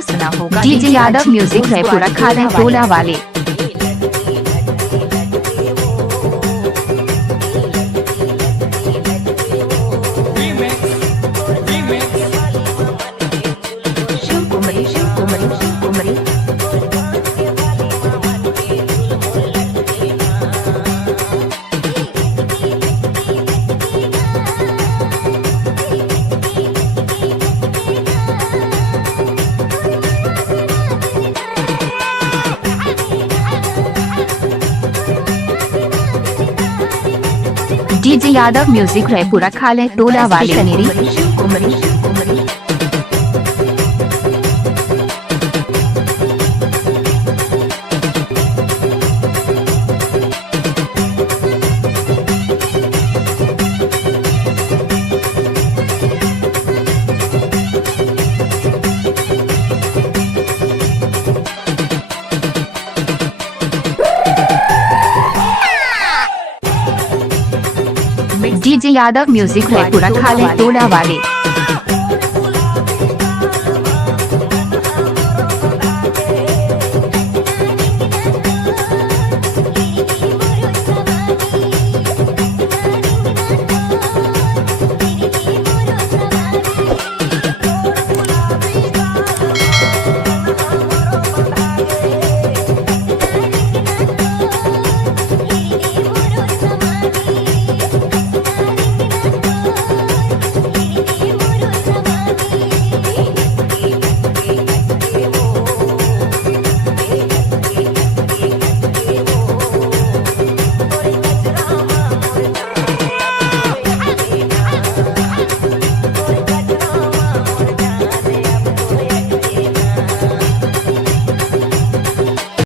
तो सुना होगा डीजे यादव म्यूजिक है पूरा खाले टोला वाले। शिव कुमरी शिव कुमरी शिव कुमरी। डीजे यादव म्यूजिक है पूरा खाले टोला वाले। कनेरी शिव कुमरी शिव कुमरी। डीजे यादव म्यूजिक है पूरा खाले टोला वाले।